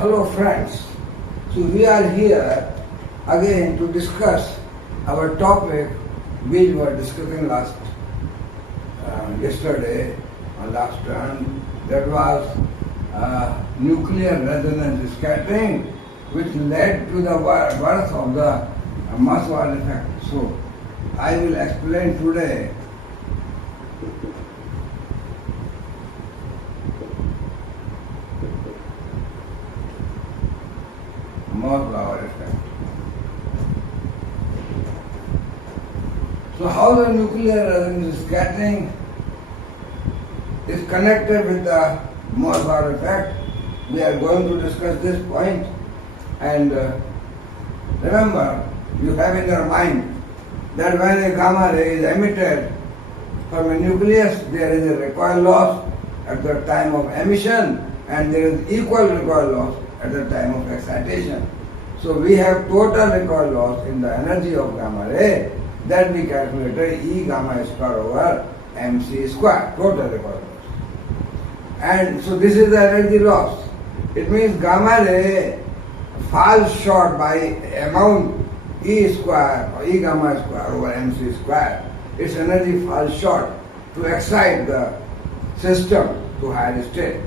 Hello friends, so we are here again to discuss our topic which we were discussing yesterday on last term, that was nuclear resonance scattering, which led to the birth of the Maxwell effect. So I will explain today Maxwell effect. So how the nuclear resonance scattering is connected with the Maxwell effect, we are going to discuss this point. And remember, you have in your mind that when a gamma ray is emitted from a nucleus, there is a recoil loss at the time of emission and there is equal recoil loss at the time of excitation. So we have total recoil loss in the energy of gamma ray that we calculated E gamma square over mc square, total recoil loss. And so this is the energy loss. It means gamma ray falls short by amount E square or E gamma square over mc square. Its energy falls short to excite the system to higher state.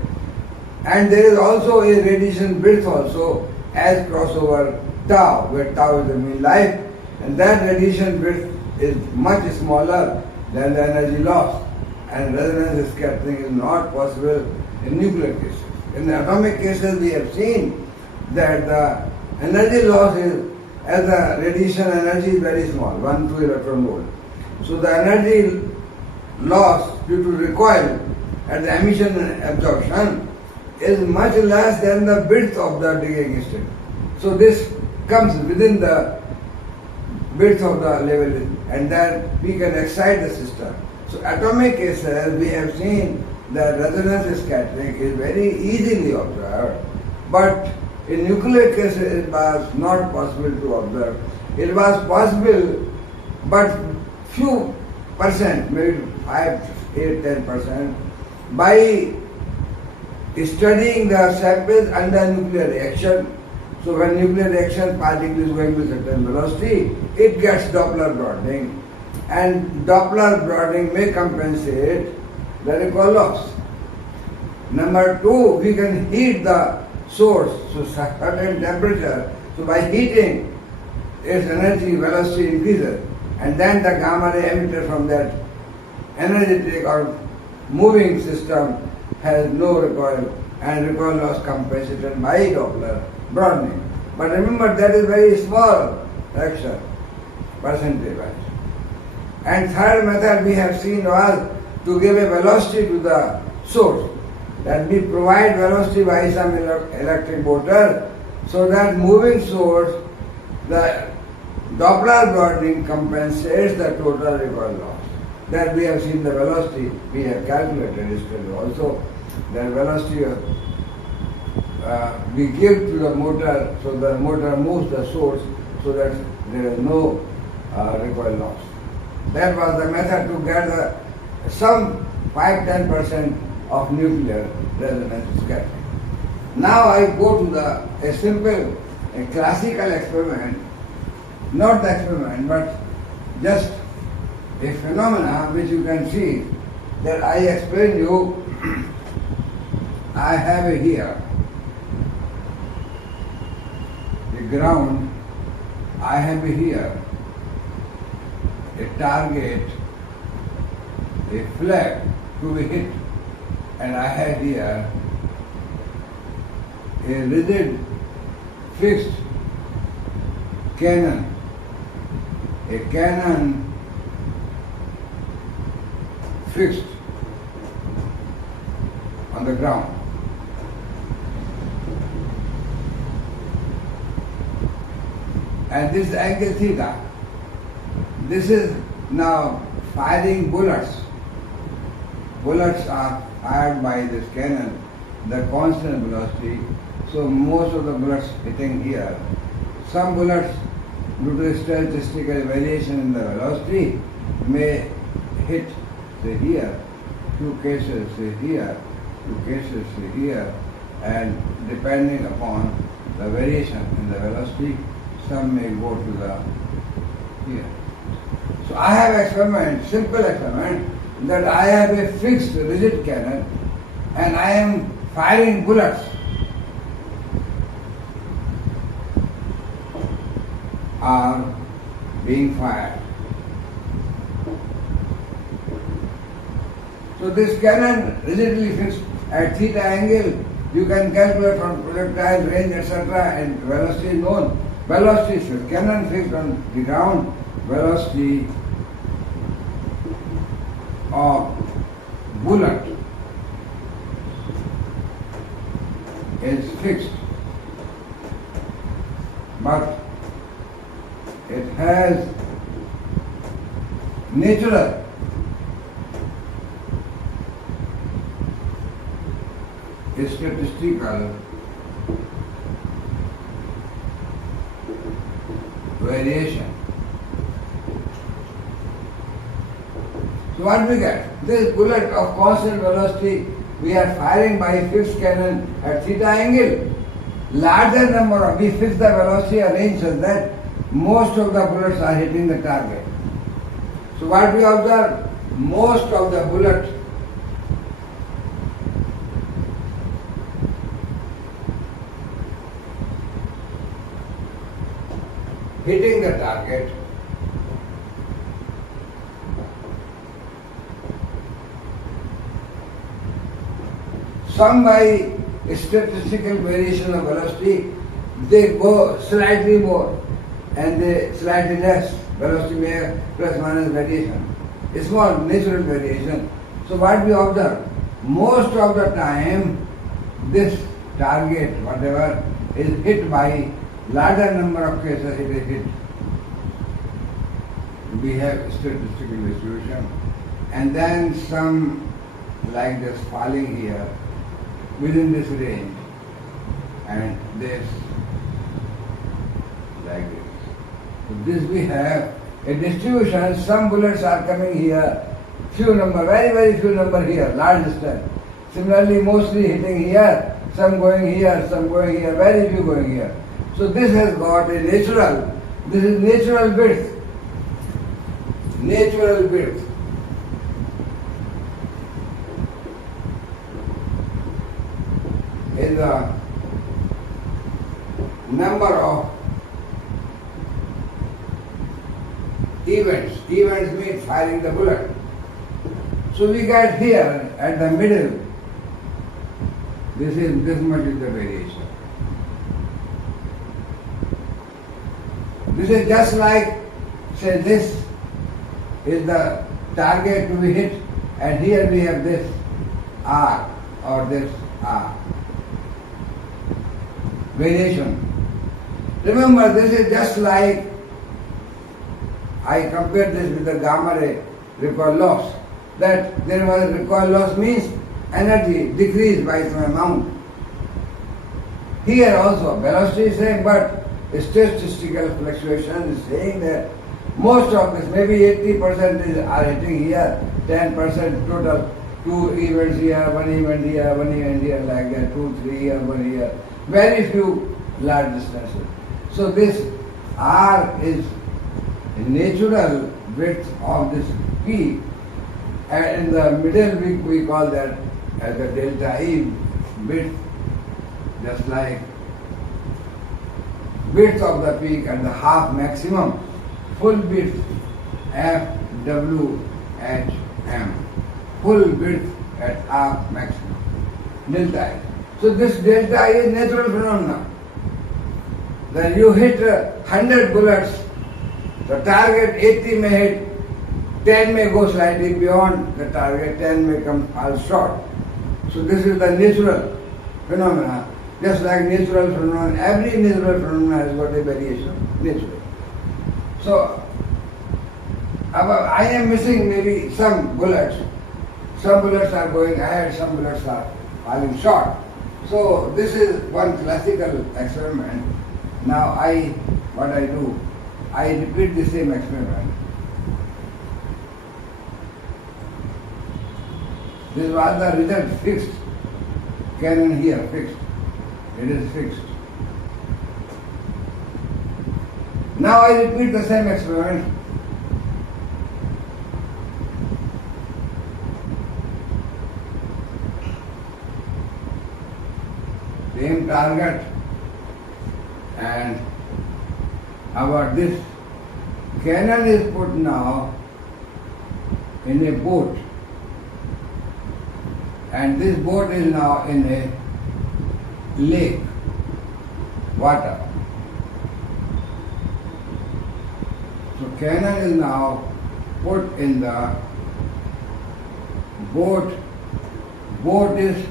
And there is also a radiation width also as crossover tau, where tau is the mean life, and that radiation width is much smaller than the energy loss, and resonance scattering is not possible in nuclear cases. In the atomic cases, we have seen that the energy loss is, as the radiation energy is very small, 1 to electron volt. So the energy loss due to recoil at the emission and absorption is much less than the width of the decaying state. So this comes within the width of the level, and then we can excite the system. So atomic cases, we have seen that resonance scattering is very easily observed, but in nuclear cases it was not possible to observe. It was possible, but few percent, maybe 5, 8, 10%, by studying the samples under nuclear reaction. So when nuclear reaction particle is going with certain velocity, it gets Doppler broadening, and Doppler broadening may compensate the recoil loss. Number 2, we can heat the source to certain temperature. So by heating, its energy velocity increases, and then the gamma ray emitted from that energetic or moving system has no recoil, and recoil loss compensated by Doppler broadening. But remember, that is very small fraction, percentage-wise. And third method we have seen was to give a velocity to the source, that we provide velocity by some electric motor, so that moving source, the Doppler broadening compensates the total recoil loss. That we have seen the velocity, we have calculated yesterday also, that velocity we give to the motor, so the motor moves the source so that there is no recoil loss. That was the method to get some 5-10% of nuclear resonance scattering. Now I go to a simple, a classical experiment, not the experiment, but just a phenomena which you can see that I explain you. I have here the ground, I have here a target, a flag to be hit, and I have here a rigid fixed cannon, a cannon fixed on the ground. And this is angle theta. This is now firing bullets. Bullets are fired by this cannon, the constant velocity. So most of the bullets hitting here. Some bullets, due to statistical variation in the velocity, may hit, say here, few cases say here, few cases say here, and depending upon the variation in the velocity, some may go to the here. So I have experiment, simple experiment, that I have a fixed rigid cannon and I am firing bullets. Are being fired. So this cannon rigidly fixed at theta angle, you can calculate from projectile range, etc. and velocity is known. Velocity is fixed. Cannon fixed on the ground, velocity of bullet is fixed, but it has natural statistical variation. So what we get? This bullet of constant velocity we are firing by fixed cannon at theta angle. Larger number of, we fix the velocity arranged such that most of the bullets are hitting the target. So what we observe? Most of the bullets hitting the target. Some by statistical variation of velocity, they go slightly more and they slightly less. Velocity may have plus minus variation. A small natural variation. So what we observe? Most of the time this target, whatever, is hit by larger number of cases it is hit. We have statistical distribution and then some like this falling here within this range and this like this. So this we have a distribution, some bullets are coming here, few number, very few number here, large distance. Similarly mostly hitting here, some going here, some going here, very few going here. So this has got a natural, this is natural width. Natural width. In the number of events. Events mean firing the bullet. So we get here at the middle, this much is the variation. This is just like, say this is the target to be hit and here we have this R or this R. Variation. Remember, this is just like, I compared this with the gamma ray recoil loss. That there was a recoil loss means energy decreased by some amount. Here also velocity is same, but statistical fluctuation is saying that most of this, maybe 80% are hitting here, 10% total, 2 events here, 1 event here, 1 event here, like that, 2, 3 here, 1 here. Very few large distances. So this R is a natural width of this peak, and in the middle we call that as the delta E width, just like width of the peak and the half maximum, full width FWHM, full width at half maximum, delta E. So this delta E is natural phenomenon. When you hit 100 bullets, the target 80 may hit, 10 may go slightly beyond the target, 10 may come fall short. So this is the natural phenomena. Just like natural phenomenon, every natural phenomenon has got a variation, natural. So I am missing maybe some bullets. Some bullets are going ahead, some bullets are falling short. So this is one classical experiment. Now what I do, I repeat the same experiment. This was the result fixed, cannon here fixed. It is fixed. Now I repeat the same experiment. Same target, and how about this? Cannon is put now in a boat, and this boat is now in a lake, water. So cannon is now put in the boat. Boat is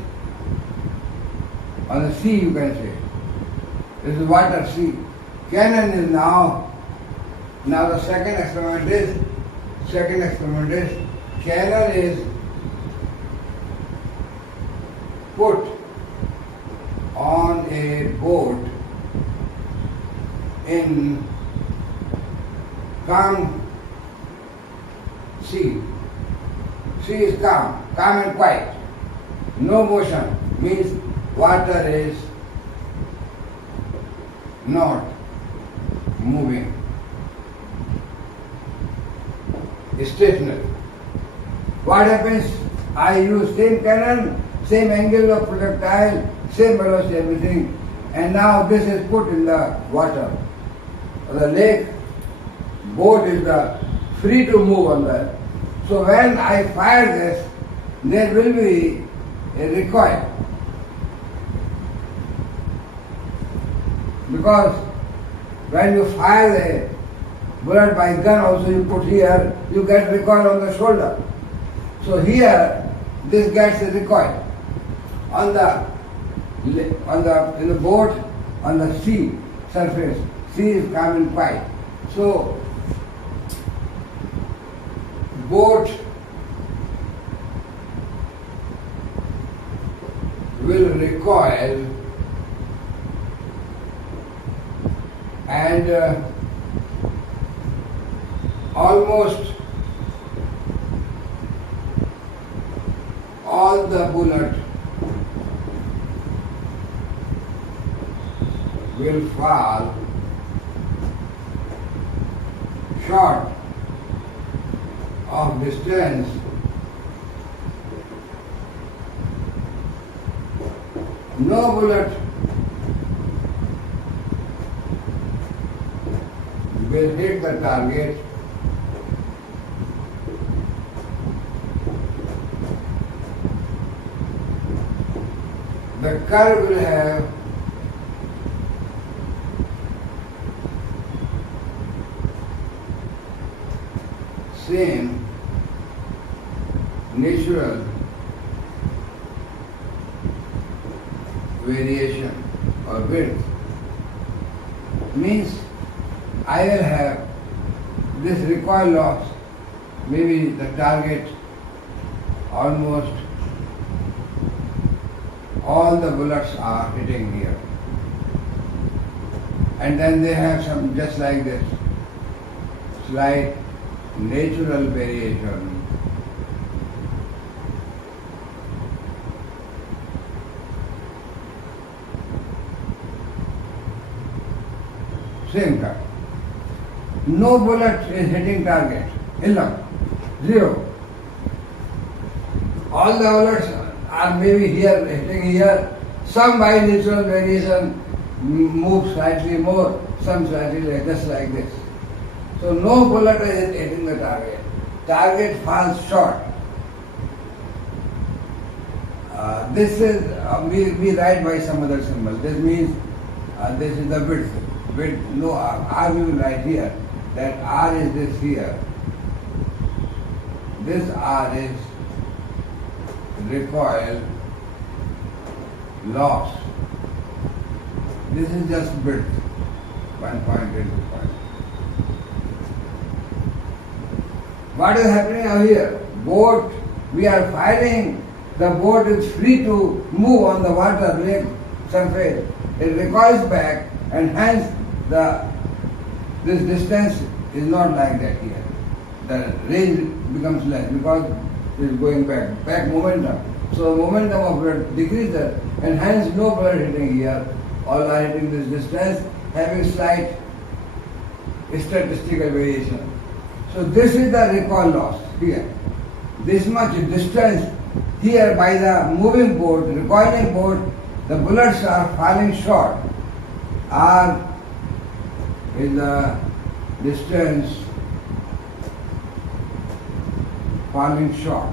on the sea, you can say. This is water, sea. Cannon is now the second experiment is, cannon is put on a boat in calm sea. Sea is calm and quiet. No motion means water is not moving. Stationary. What happens? I use same cannon, same angle of projectile, same velocity, everything, and now this is put in the water. The lake, boat is free to move on that. So when I fire this, there will be a recoil. Because when you fire the bullet by gun also you put here, you get recoil on the shoulder. So here, this gets a recoil. In the boat, on the sea surface, sea is calm and quiet. So, boat will recoil and almost all the bullet will fall short of distance no bullet will hit the target the curve will have same natural variation or width. Means I will have this recoil loss, maybe the target almost all the bullets are hitting here. And then they have some just like this, slight natural variation. Same time. No bullet is hitting target. Illa. Zero. All the bullets are maybe here, hitting here. Some by natural variation move slightly more, some slightly less, just like this. So no bullet is hitting the target. Target falls short. This is, we write by some other symbol. This means this is the width. Width, no R we will write here. That R is this here. This R is recoil loss. This is just width, 1.8. What is happening out here? Boat, we are firing, the boat is free to move on the water lake surface. It recoils back and hence this distance is not like that here. The range becomes less because it is going back momentum. So momentum of blood decreases and hence no blood hitting here. all are hitting this distance, having slight statistical variation. So this is the recoil loss here. This much distance here by the moving board, recoiling board, the bullets are falling short. R is the distance falling short.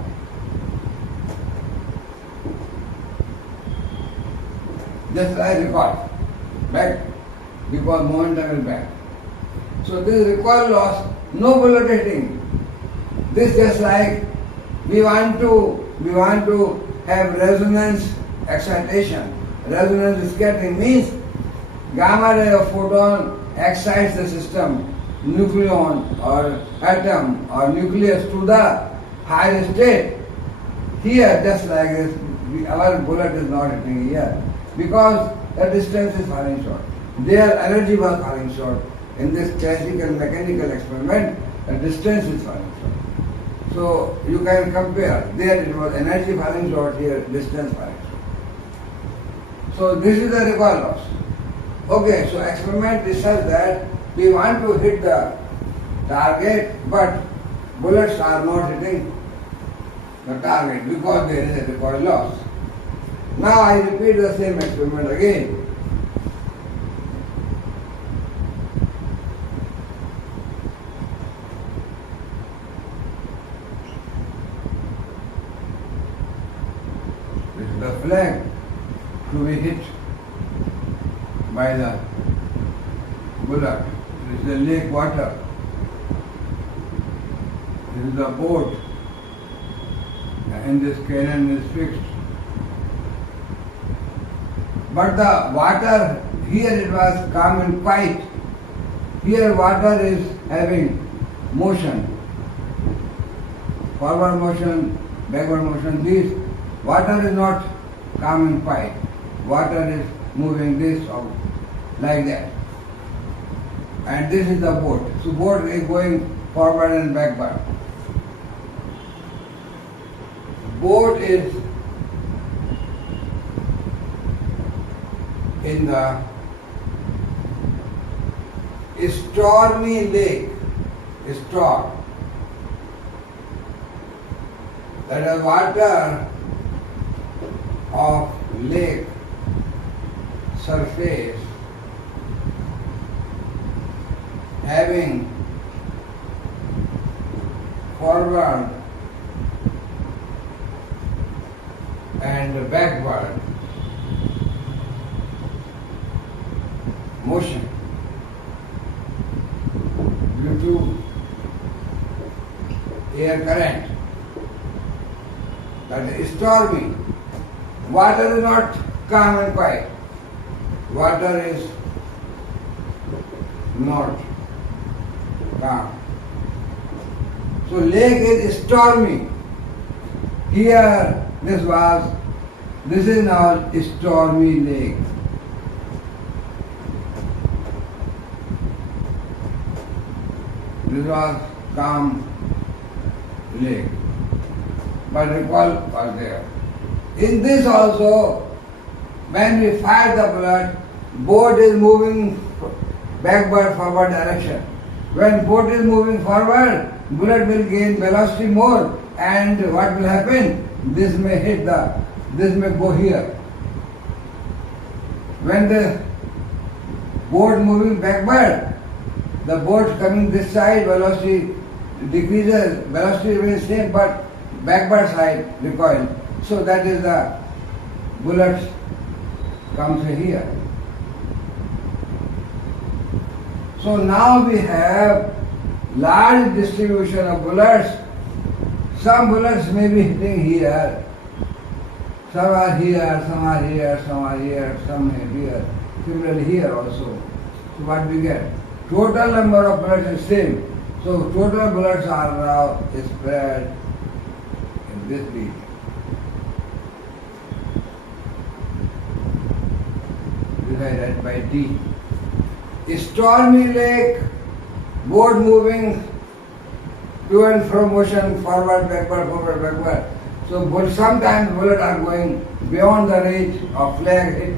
Just like recoil, back, because momentum is back. So this recoil loss, no bullet hitting. This just like we want to have resonance excitation. Resonance scattering means gamma ray of photon excites the system, nucleon or atom or nucleus to the higher state. Here, just like this, our bullet is not hitting here because the distance is falling short. Their energy was falling short. In this classical mechanical experiment, the distance is falling short. So you can compare. There it was energy falling short, here distance falling short. So this is the recoil loss. Okay, so experiment is such that we want to hit the target, but bullets are not hitting the target because there is a recoil loss. Now I repeat the same experiment again. This is the flag to be hit by the bullet. This is the lake water. This is the boat, and this cannon is fixed. But the water, here it was calm and quiet. Here water is having motion. Forward motion, backward motion, this. Water is not calm and quiet. Water is moving this or like that. And this is the boat. So boat is going forward and backward. Boat is in the stormy lake, storm. That is water of lake surface having forward and backward motion due to air current. That is stormy. Water is not calm and quiet. Water is not calm. So lake is stormy. Here this is now a stormy lake. This was calm lake. But recoil was there. In this also, when we fire the bullet, boat is moving backward, forward direction. When boat is moving forward, bullet will gain velocity more, and what will happen? This may go here. When the boat moving backward, the boat coming this side, velocity decreases, velocity remains same, but backward side recoil. So that is the bullets comes here. So now we have large distribution of bullets. Some bullets may be hitting here, some are here, some are here, some are here, some are here. Similarly here also. So what we get? Total number of bullets is same. So total bullets are now spread in this region. Divided by D. Stormy lake, boat moving to and from motion, forward, backward. So sometimes bullets are going beyond the range of flag hit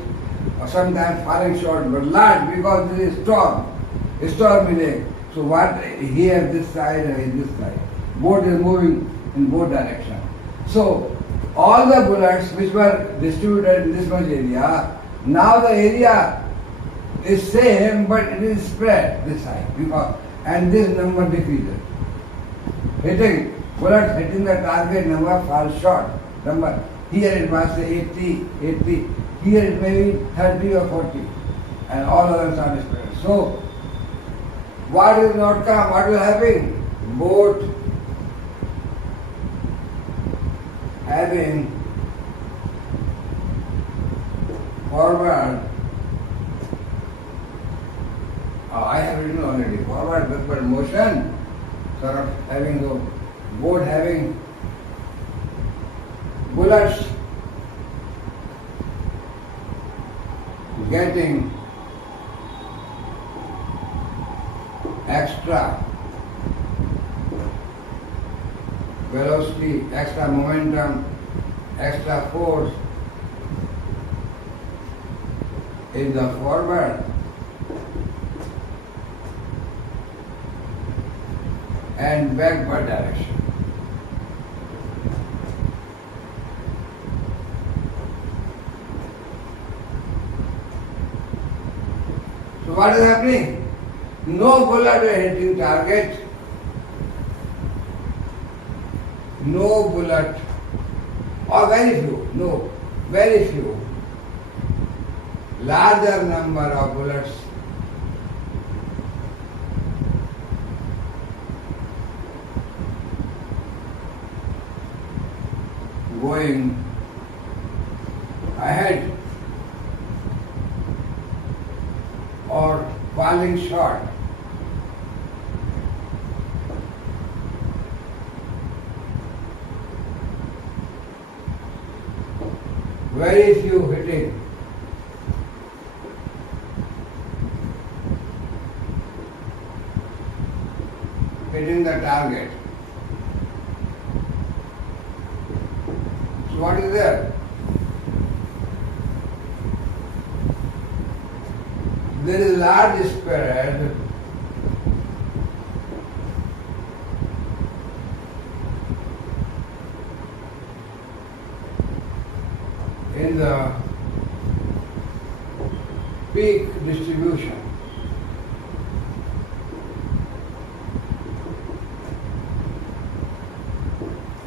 or sometimes falling short, but large because this is stormy lake. So what here this side and this side. Boat is moving in both directions. So all the bullets which were distributed in this much area, now the area is same but it is spread this side because and this number decreases. Bullets hitting the target number falls short. Number here it was say 80, here it may be 30 or 40 and all others are spread. So what is the outcome? What will happen? Boat having forward, I have written already, forward backward motion, sort of having the boat having bullets getting extra velocity, extra momentum, extra force in the forward and backward direction. So what is happening? No bullet is hitting target. No bullet, or very few, larger number of bullets going ahead or falling short. Very few hitting. Hitting the target. So what is there? There is large spread in the peak distribution.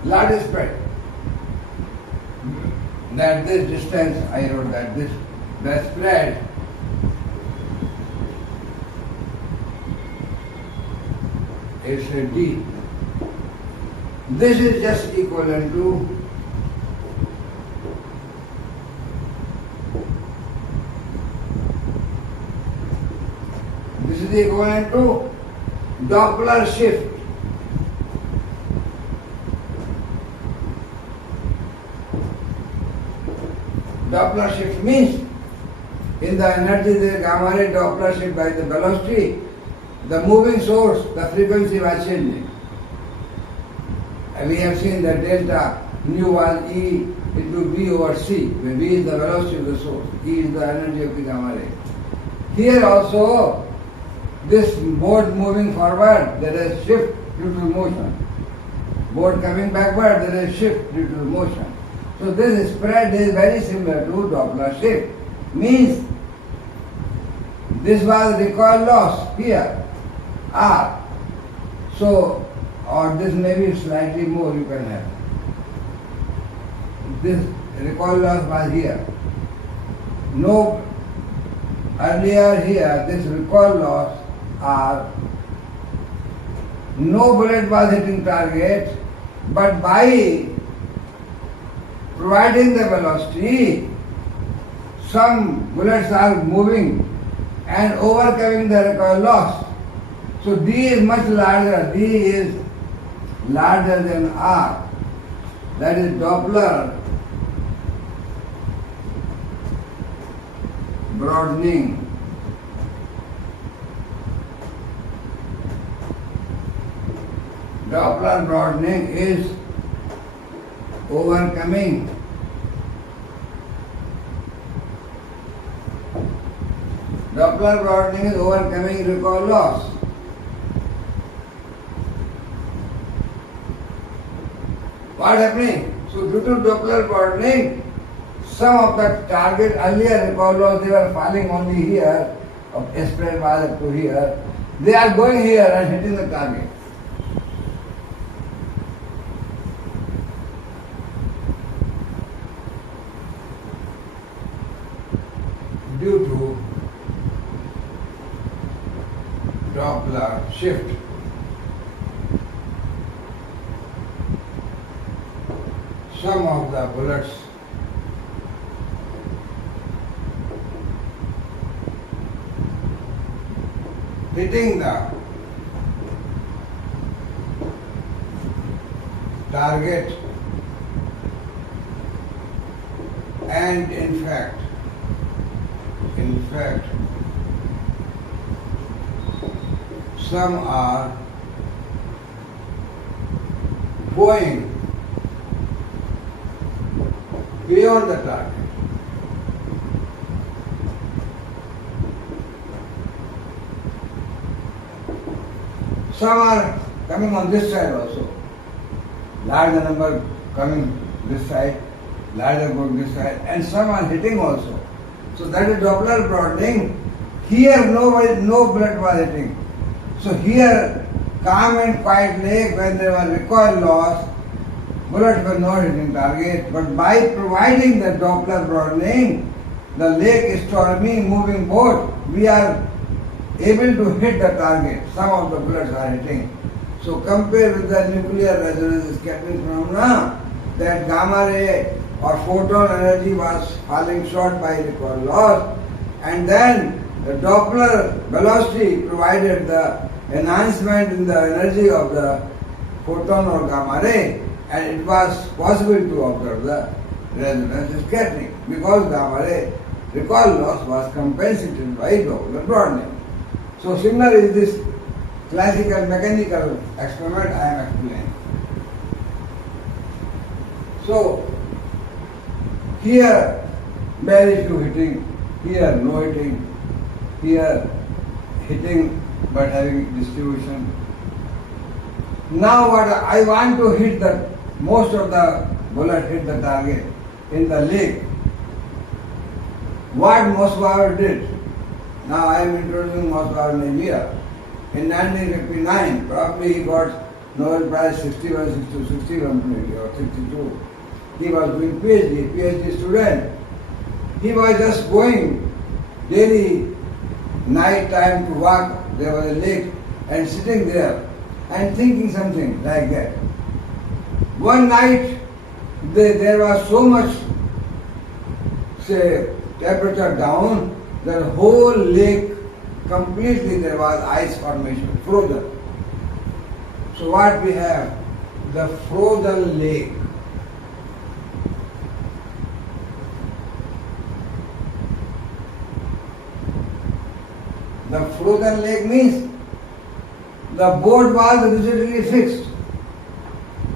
Large spread. That this distance, I wrote that the spread is d. This is just equivalent to equivalent to Doppler shift. Doppler shift means in the energy there is gamma ray Doppler shift by the velocity, the moving source, the frequency was changing. And we have seen that delta nu was E into B over C, where B is the velocity of the source, E is the energy of the gamma ray. Here also, this boat moving forward, there is shift due to motion. Boat coming backward, there is shift due to motion. So this spread is very similar to Doppler shift. Means this was recoil loss here, R. So, or this may be slightly more you can have. This recoil loss was here. No, earlier here, this recoil loss R, no bullet was hitting target, but by providing the velocity, some bullets are moving and overcoming the recoil loss. So D is much larger. D is larger than R. That is Doppler broadening. Doppler broadening is overcoming Doppler broadening is overcoming recoil loss. What happening? So due to Doppler broadening, some of the target earlier recoil loss, they were falling only here, spread was up to here. They are going here and hitting the target. Due to Doppler shift. Some of the bullets hitting the target, and in fact some are going beyond the target. Some are coming on this side also. Larger number coming this side, larger going this side, and some are hitting also. So that is Doppler broadening. Here no bullet was hitting. So here, calm and quiet lake, when there was recoil loss, bullets were not hitting target. But by providing the Doppler broadening, the lake is stormy, moving boat, we are able to hit the target. Some of the bullets are hitting. So compare with the nuclear resonance scattering phenomena, that gamma ray or photon energy was falling short by recoil loss, and then the Doppler velocity provided the enhancement in the energy of the photon or gamma ray, and it was possible to observe the resonance scattering because gamma ray recoil loss was compensated by Doppler broadening. So similar is this classical mechanical experiment I am explaining. So here very few hitting, here no hitting, here hitting but having distribution. Now what I want to hit the most of the bullet hit the target in the leg. What Mossbauer did, now I am introducing Mossbauer name here. In 1959, probably he got Nobel Prize 61 maybe, or 62. He was doing PhD student. He was just going daily night time to walk. There was a lake and sitting there and thinking something like that. One night there was so much, say, temperature down, the whole lake completely there was ice formation, frozen. So what we have? The frozen lake. The frozen lake means the boat was rigidly fixed.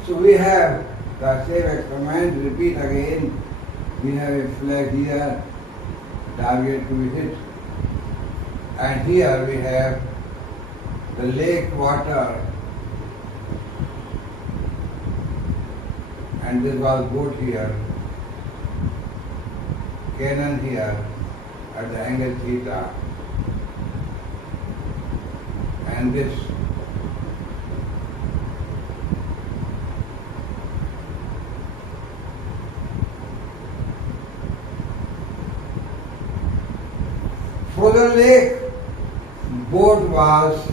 So we have the same experiment, repeat again. We have a flag here, target to be hit. And here we have the lake water. And this was boat here, cannon here at the angle theta. And this frozen lake, boat was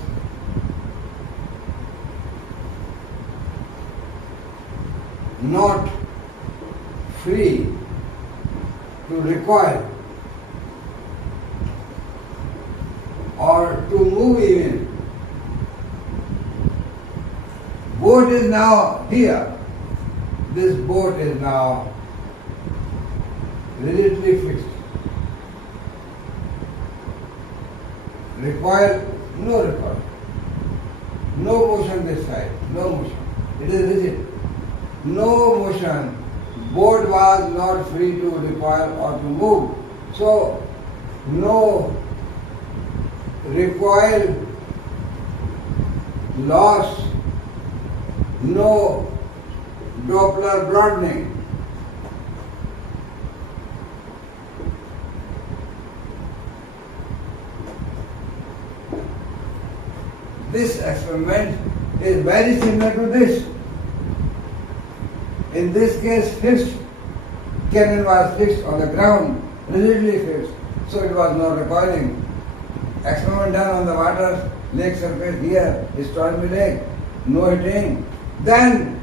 not free to recoil or to move even. Boat is now here. This boat is now rigidly fixed. Recoil, no recoil. No motion this side, no motion. It is rigid. No motion. Boat was not free to recoil or to move. So, no recoil loss, no Doppler broadening. This experiment is very similar to this. In this case, fixed cannon was fixed on the ground, rigidly fixed, so it was no recoiling. Experiment done on the water, lake surface here, stormy lake, no hitting. Then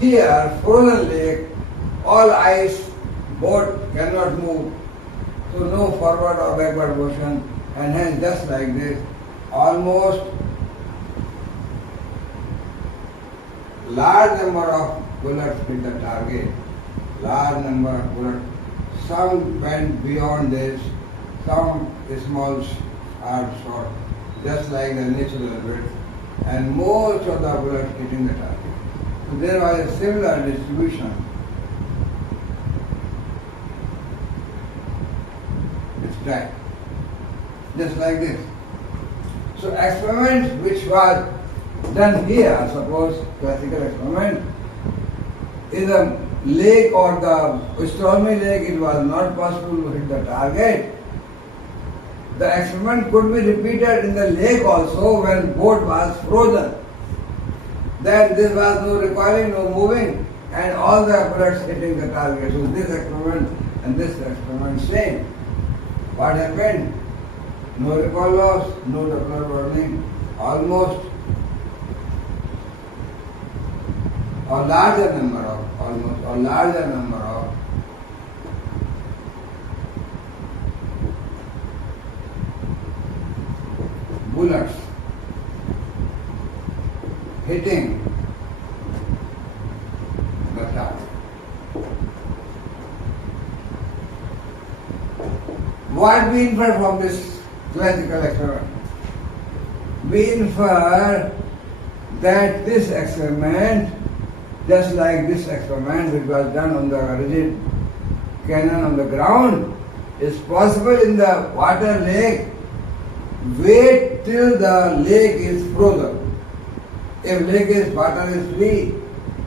here, frozen lake, all ice, boat cannot move, so no forward or backward motion, and hence just like this, almost large number of bullets hit the target, large number of bullets. Some went beyond this, some small are short, just like the natural width, and most of the bullets hitting the target. So there was a similar distribution. It's track, just like this. So experiment which was done here, suppose classical experiment, in the lake or the stormy lake, it was not possible to hit the target. The experiment could be repeated in the lake also when boat was frozen. Then there was no recoiling, no moving, and all the bullets hitting the target. So this experiment and this experiment same. What happened? No recoil loss, no Doppler broadening, almost or larger number of bullets hitting the target. What we infer from this classical experiment? We infer that this experiment, just like this experiment which was done on the rigid cannon on the ground, is possible in the water lake. Wait till the lake is frozen. If water is free,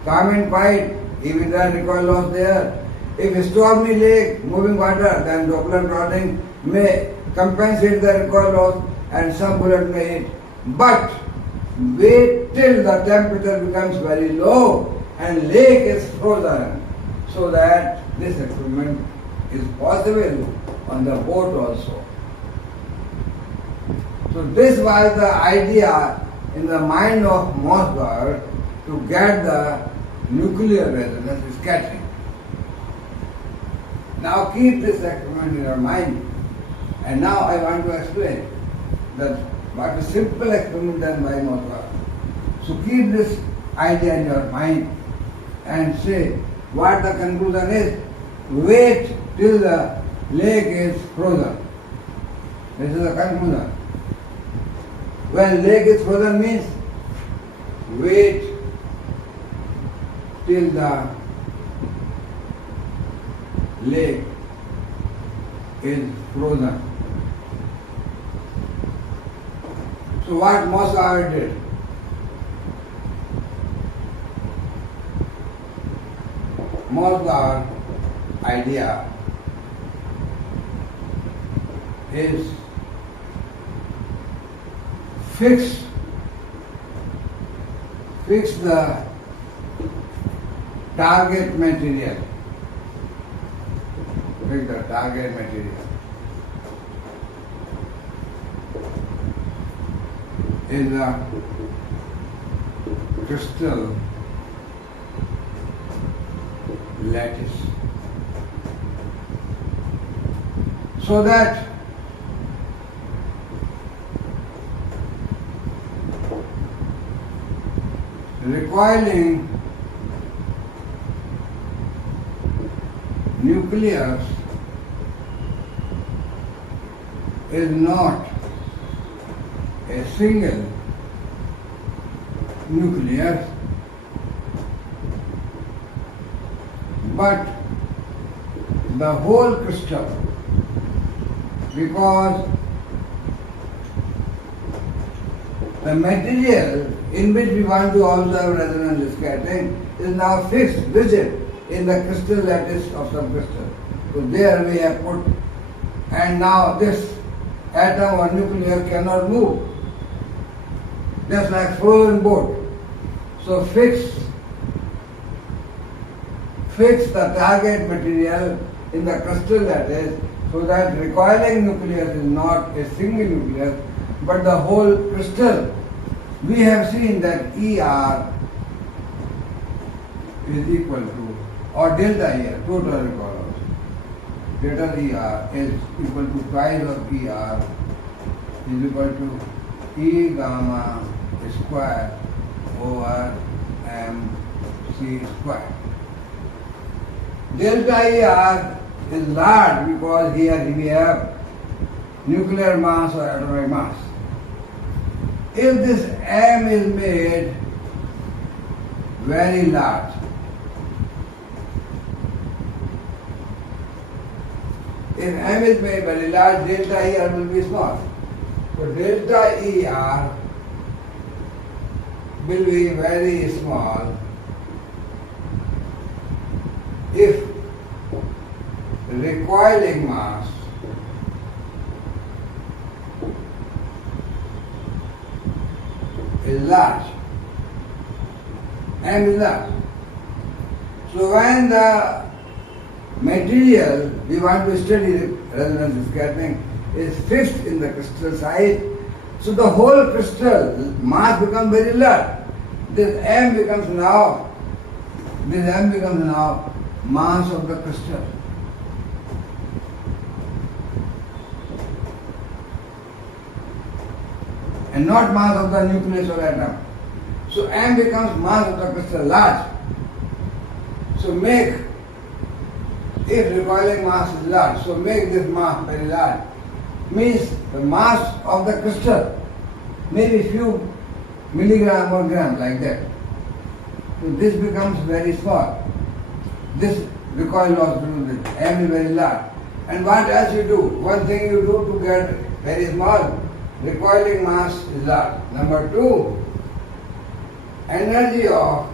calm and quiet, even the recoil loss there. If a stormy lake, moving water, then Doppler broadening may compensate the recoil loss and some bullet may hit. But wait till the temperature becomes very low and lake is frozen, so that this experiment is possible on the boat also. So this was the idea in the mind of Mossberg to get the nuclear resonance scattering. Now keep this experiment in your mind, and now I want to explain that what a simple experiment done by Mossberg. So keep this idea in your mind and say what the conclusion is. Wait till the lake is frozen. This is the conclusion. When lake is frozen means wait till the lake is frozen. So what Mossberg did? Mossberg idea is fix the target material. Fix the target material in the crystal lattice, so that recoiling nucleus is not a single nucleus, but the whole crystal, because the material in which we want to observe resonance scattering is now fixed, rigid in the crystal lattice of some crystal. So there we have put, and now this atom or nucleus cannot move, just like frozen boat. So fix the target material in the crystal lattice so that recoiling nucleus is not a single nucleus but the whole crystal. We have seen that ER is equal to, or delta ER, total recoil loss. Delta ER is equal to twice of ER is equal to E gamma square over MC square. Delta ER is large because here we have nuclear mass or atomic mass. If this M is made very large, if M is made very large, delta ER will be small. So delta ER will be very small if the recoiling mass is large. M is large. So when the material we want to study resonance scattering is fixed in the crystal side, so the whole crystal mass becomes very large. This M becomes now mass of the crystal. And not mass of the nucleus or atom. So M becomes mass of the crystal large. So if recoiling mass is large, so make this mass very large. Means the mass of the crystal, maybe few milligram or gram like that. So this becomes very small. This recoil loss will be M is very large. And what else you do? One thing you do to get very small, recoiling mass is large. Number two, energy of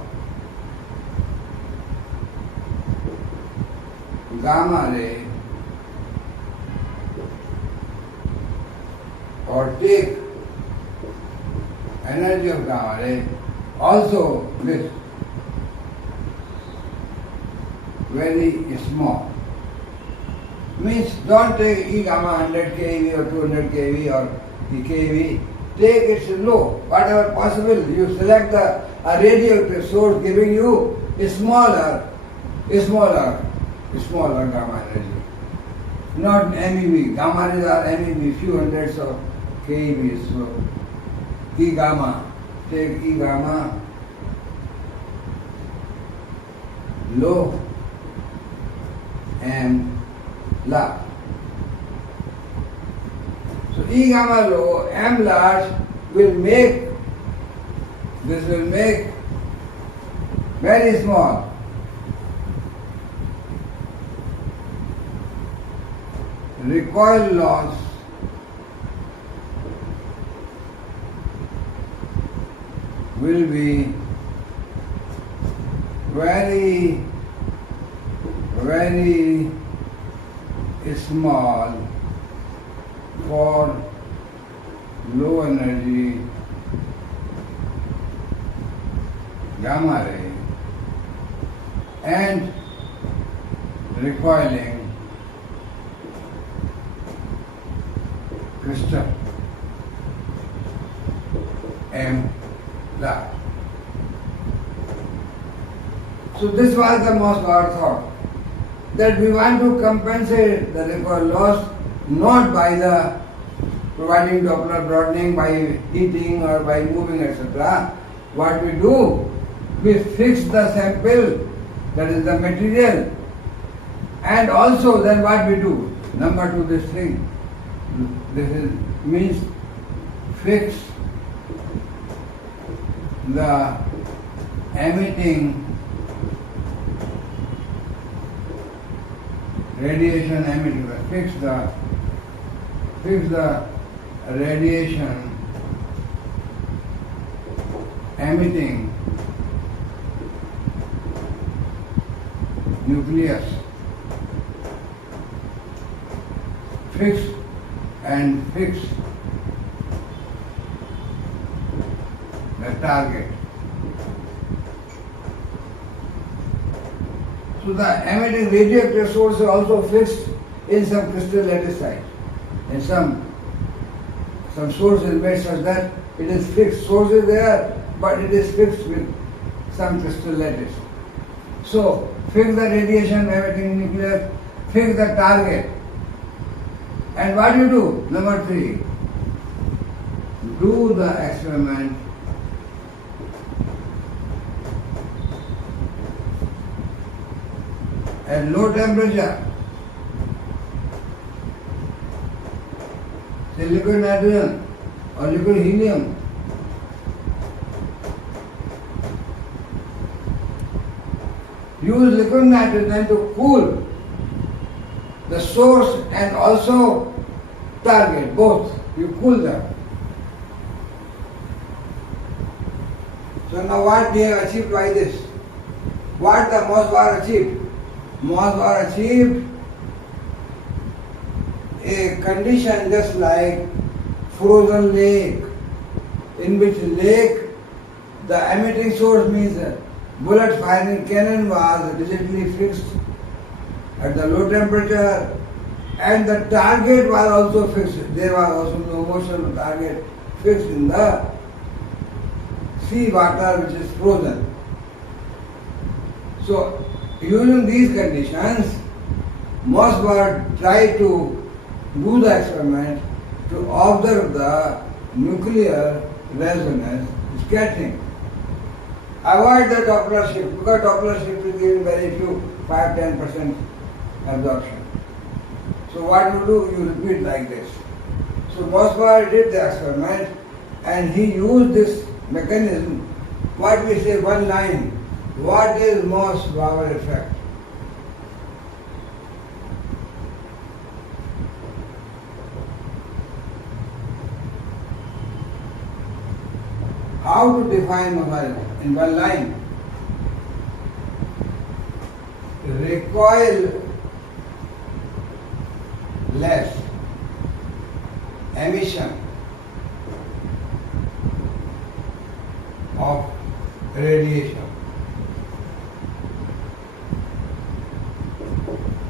gamma ray, or take energy of gamma ray also this very small. Means don't take E gamma 100 keV or 200 keV or keV. Take it low, whatever possible. You select a radioactive source giving you a smaller gamma energy. Not MeV. Gamma rays are MeV, few hundreds of keV. So E gamma, take E gamma low and large. So E gamma low, M large will make very small. Recoil loss will be very small for low energy gamma ray and recoiling crystal M large. So this was the most our thought, that we want to compensate the recoil loss not by the providing Doppler broadening, by heating or by moving, etc. What we do, we fix the sample, that is the material, and also then what we do, number two, this thing, means fix the emitting radiation emitter, fix the radiation emitting nucleus fix the target. So the emitting radioactive source is also fixed in some crystal lattice site. In some source is made such that it is fixed. Source is there, but it is fixed with some crystal lattice. So fix the radiation emitting nucleus, fix the target. And what do you do? Number 3, do the experiment at low temperature. Say liquid nitrogen or liquid helium. Use liquid nitrogen to cool the source and also target, both. You cool them. So now what they have achieved by this? What the Mossbauer achieved? Mossbauer achieved a condition just like frozen lake, in which lake the emitting source means bullet firing cannon was rigidly fixed at the low temperature, and the target was also fixed. There was also no motion of target fixed in the sea water which is frozen. So using these conditions, Mossbauer tried to do the experiment to observe the nuclear resonance scattering. Avoid the Doppler shift, because Doppler shift is giving very few, 5-10% absorption. So what you do, you repeat like this. So Mossbauer did the experiment and he used this mechanism. What we say, one line. What is Mossbauer effect? How to define Mossbauer effect? In one line. Recoil less emission of radiation.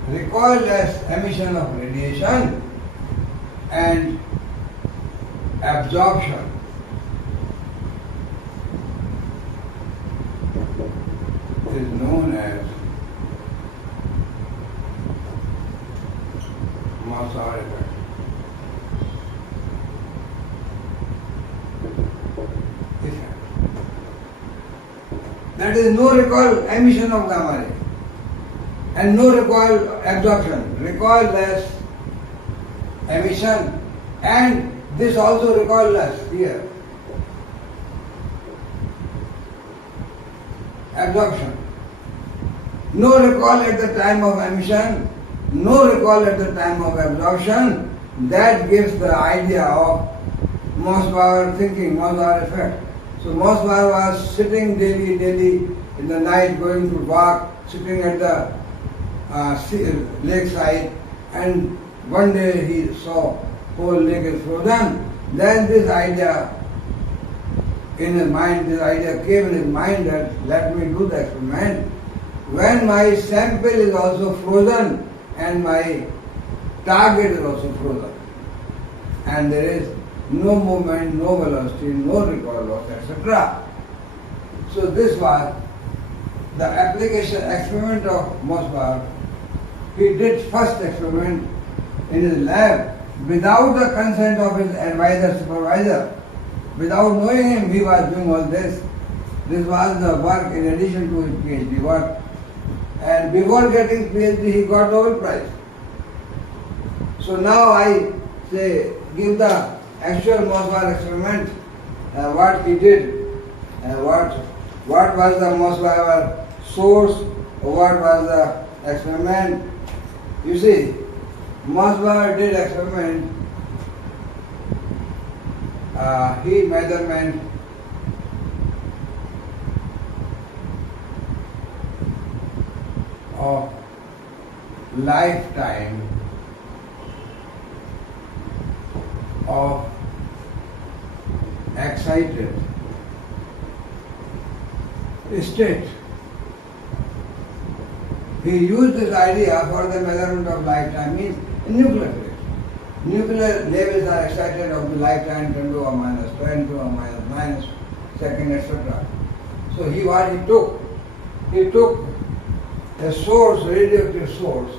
Recoil less emission of radiation and absorption is known as Mossbauer effect. That is no recoil emission of gamma ray and no recoil absorption. Recoil less emission and this also recoil less here. Absorption. No recoil at the time of emission, no recoil at the time of absorption. That gives the idea of Mossbauer thinking, Mossbauer effect. So Mossbauer was sitting daily in the night, going to walk, sitting at the lakeside, and one day he saw whole lake is frozen. Then this idea in his mind, this idea came in his mind that let me do the experiment. When my sample is also frozen and my target is also frozen, and there is no movement, no velocity, no recoil loss, etc. So this was the application experiment of Mossbauer. He did first experiment in his lab without the consent of his advisor, supervisor. Without knowing him, he was doing all this. This was the work in addition to his PhD work. And before getting PhD, he got Nobel Prize. So now I say, give the actual Mossbauer experiment, what he did, what was the Mossbauer source, what was the experiment. You see, Mossbauer did experiment, he measurement of lifetime of excited state. He used this idea for the measurement of lifetime, means in nuclear physics. Nuclear levels are excited of the lifetime 10 to the minus 10 to the minus 9 second, etc. So he took a source, radioactive source,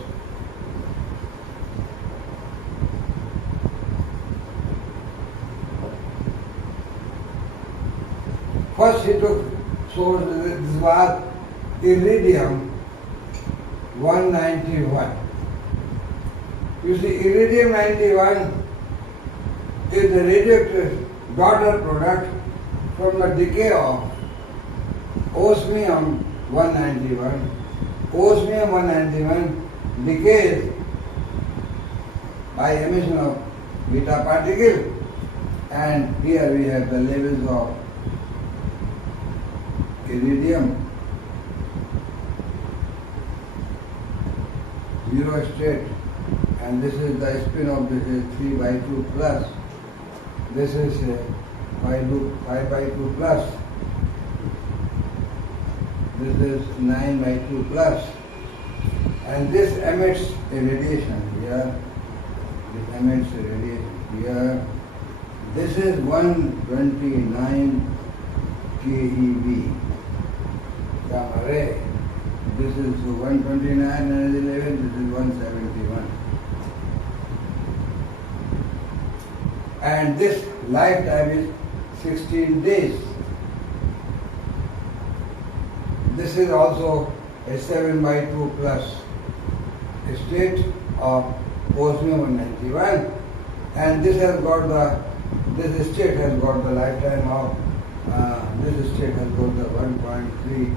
first he took source, this was iridium 191. You see, iridium 91 is the radioactive daughter product from the decay of osmium 191. Osmium 191 decays by emission of beta particle, and here we have the levels of iridium, zero state, and this is the spin of this is 3 by 2 plus, this is 5 by 2 plus, this is 9 by 2 plus, and this emits a radiation here, this emits a radiation here, this is 129 keV gamma ray. This is 129 and 11, this is 171. And this lifetime is 16 days. This is also a 7 by 2 plus state of osmium 191, and this state has got the lifetime of this state has got the 1.3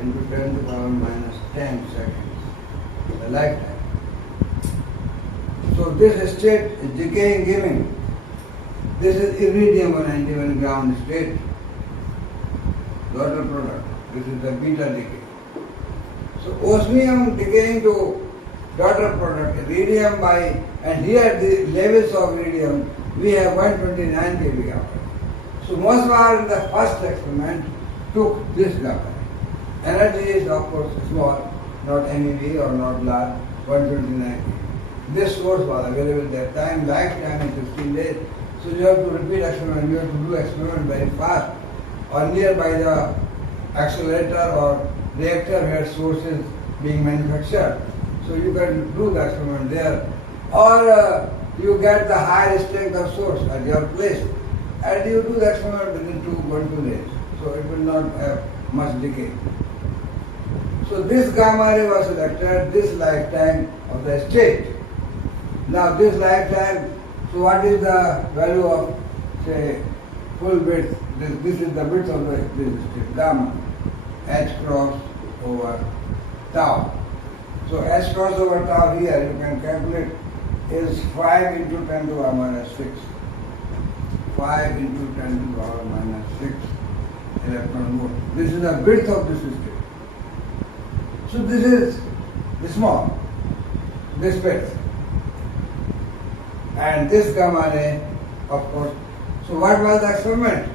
into 10 to the power minus 10 seconds, the lifetime. So this state is decaying, giving. This is iridium 191 ground state, daughter product. This is the beta decay. So osmium decaying to daughter product, iridium by, and here the levels of iridium, we have 129 kV. So Mossbauer in the first experiment took this gamma. Energy is of course small, not MeV or not large, 129 kV. This source was available at that time, lifetime in 15 days. So you have to repeat experiment, you have to do experiment very fast, or nearby the accelerator or reactor where source is being manufactured. So you can do the experiment there, or you get the higher strength of source at your place, and you do the experiment within 2 days. So it will not have much decay. So this gamma ray was selected, this lifetime of the state. Now this lifetime, so what is the value of, say, full width? This is the width of this state, gamma, h cross over tau. So h cross over tau here you can calculate is 5 into 10 to the power minus 6. 5 into 10 to the power minus 6 electron volt. This is the width of this state. So this is small, this width. And this gamma ray, of course. So what was the experiment?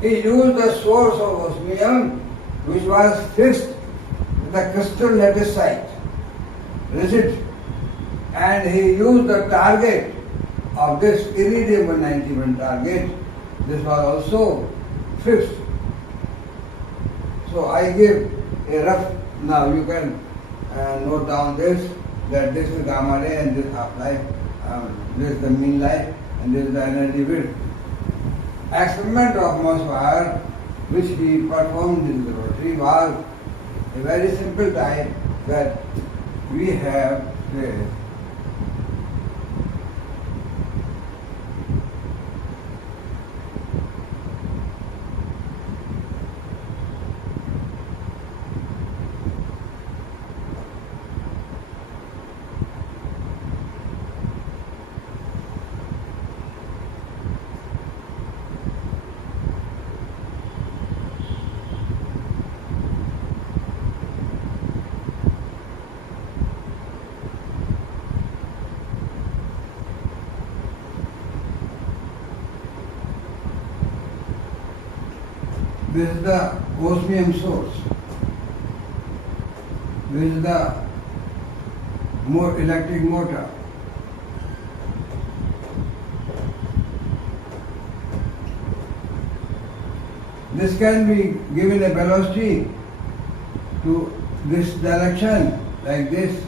He used the source of osmium, which was fixed in the crystal lattice site, rigid, and he used the target of this iridium 191 target. This was also fixed. So I give a rough, now you can note down this, that this is gamma ray and this half-life, this is the mean life and this is the energy width. Experiment of Mossbauer, which he performed in the laboratory, was a very simple type that we have here. This is the osmium source. This is the electric motor. This can be given a velocity to this direction like this,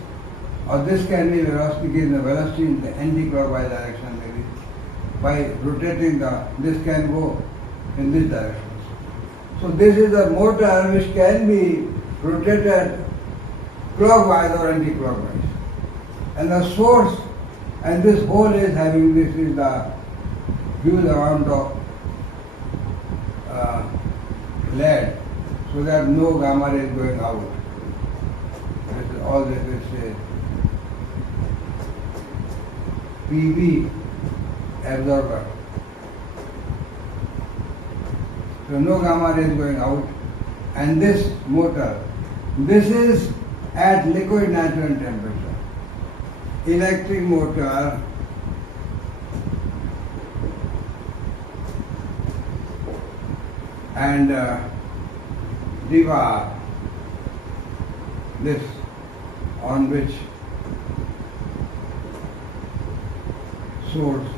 or this can be velocity given a velocity in the anti-clockwise direction maybe. By rotating this can go in this direction. So this is a motor which can be rotated clockwise or anti-clockwise. And the source and this hole is having this is the huge amount of lead, so that no gamma ray is going out. All this is PV absorber. So no gamma ray is going out. And this motor, this is at liquid nitrogen temperature. Electric motor and devar, this on which source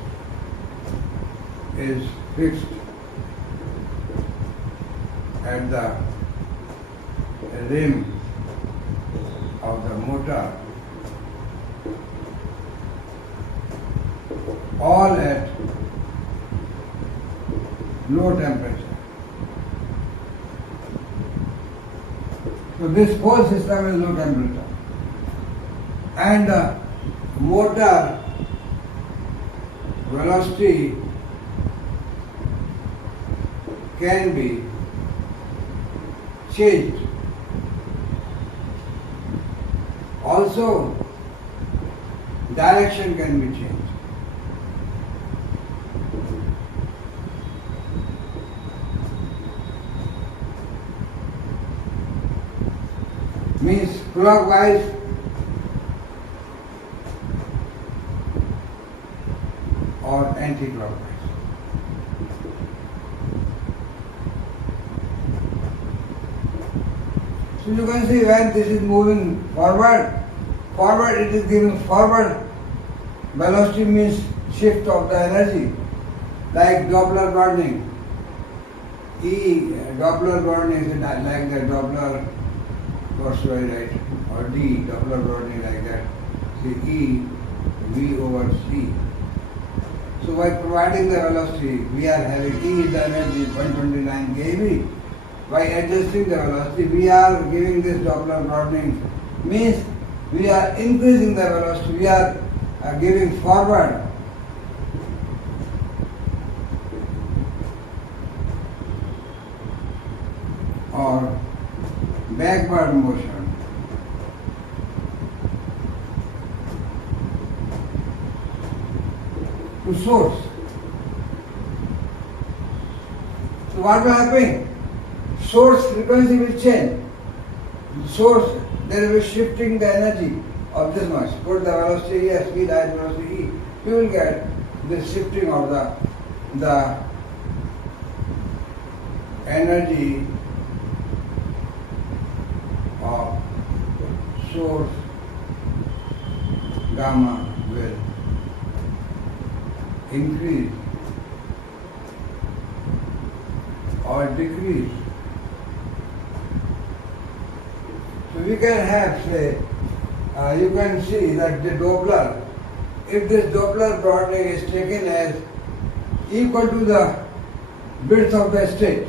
is fixed at the rim of the motor, all at low temperature. So this whole system is low temperature. And the motor velocity can be changed. Also, direction can be changed. Means clockwise or anti-clockwise. So you can see when this is moving forward it is giving forward velocity, means shift of the energy, like Doppler burning. Doppler burning is like the Doppler Crossway, right? Or Doppler burning like that. See E, V over C. So by providing the velocity, we are having E is the energy 129 kV. By adjusting the velocity, we are giving this Doppler burning, means we are increasing the velocity, we are giving forward. Or backward motion. To source. So what will happen? Source frequency will change. Source, there will be shifting the energy of this much. Put the velocity here, speed, height, velocity E. You will get this shifting of the energy of source gamma will increase or decrease. So we can have, say, you can see that the Doppler, if this Doppler broadening is taken as equal to the width of the state,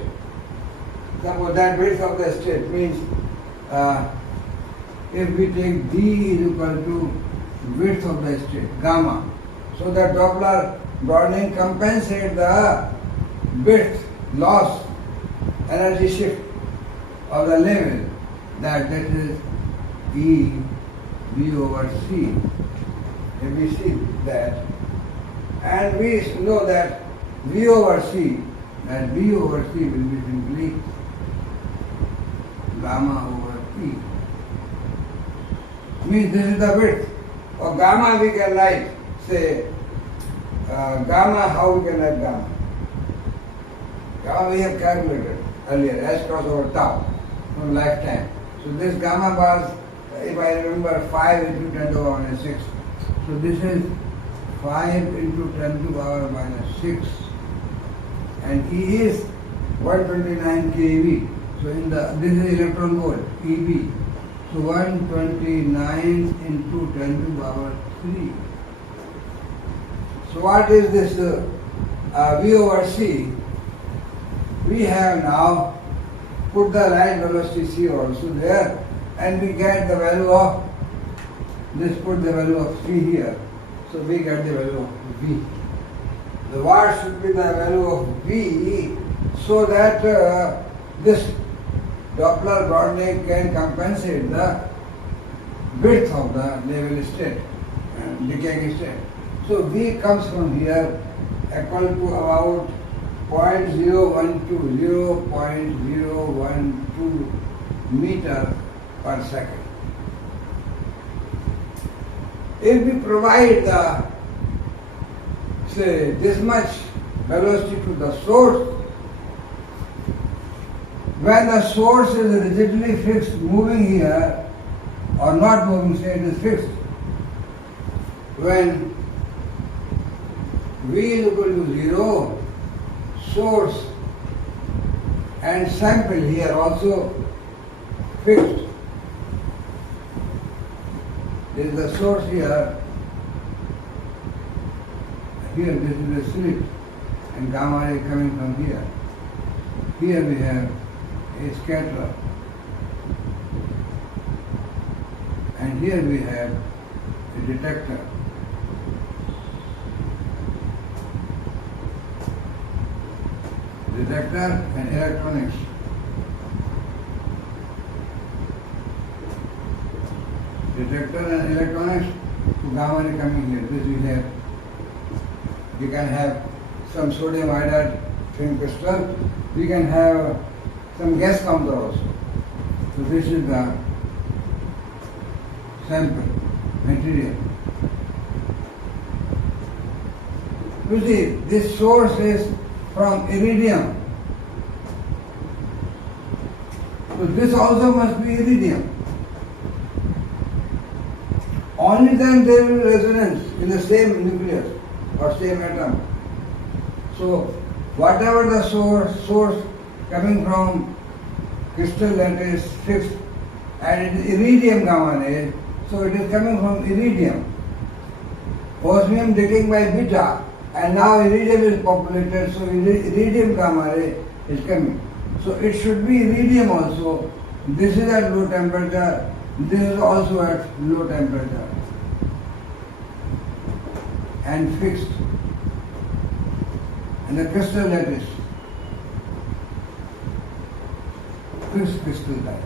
suppose that width of the state means if we take D is equal to width of the state, gamma, so the Doppler broadening compensates the width loss, energy shift of the level, that is E V over C. If we see that, and we know that V over C, that V over C will be simply gamma over E. Means this is the width. For gamma we can write, say, gamma, how we can write gamma? Gamma we have calculated. earlier, S cross over tau from lifetime. So this gamma bars, if I remember, 5 into 10 to the power minus 6. So this is 5 into 10 to the power minus 6, and E is 129 keV. So in the this is electron volt, EB. So 129 into 10 to the power 3. So what is this V over C? We have now put the light velocity C also there, and we get the value of this. Put the value of C here. So we get the value of V. The what should be the value of V, so that this Doppler broadening can compensate the width of the level state and decaying state. So V comes from here equal to about 0.012 meter per second. If we provide the, say, this much velocity to the source, when the source is rigidly fixed, moving here or not moving, say it is fixed. When V is equal to 0, source and sample here also fixed. There is the source here. Here this is the slit, and gamma ray coming from here. Here we have a scatterer, and here we have a detector. Detector and electronics. Detector and electronics, to gamma ray coming here. This we have. We can have some sodium iodide film crystal. We can have some gas counter also. So this is the sample material. You see, this source is from iridium. So this also must be iridium. Only then there will be resonance in the same nucleus or same atom. So whatever the source coming from crystal that is fixed, and it is iridium gamma ray, so it is coming from iridium. Osmium decaying by beta, and now iridium is populated, so iridium gamma ray is coming. So it should be iridium also. This is at low temperature, this is also at low temperature and fixed. And the crystal lattice, fixed crystal type.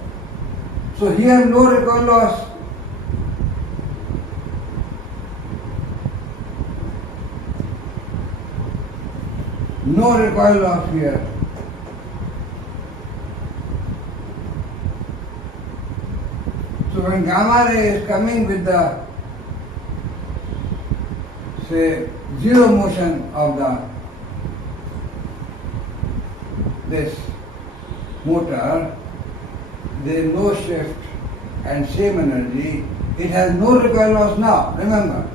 So here no recoil loss. No recoil loss here. So when gamma ray is coming with the, say, zero motion of this motor, there is no shift and same energy. It has no recoil loss now, remember.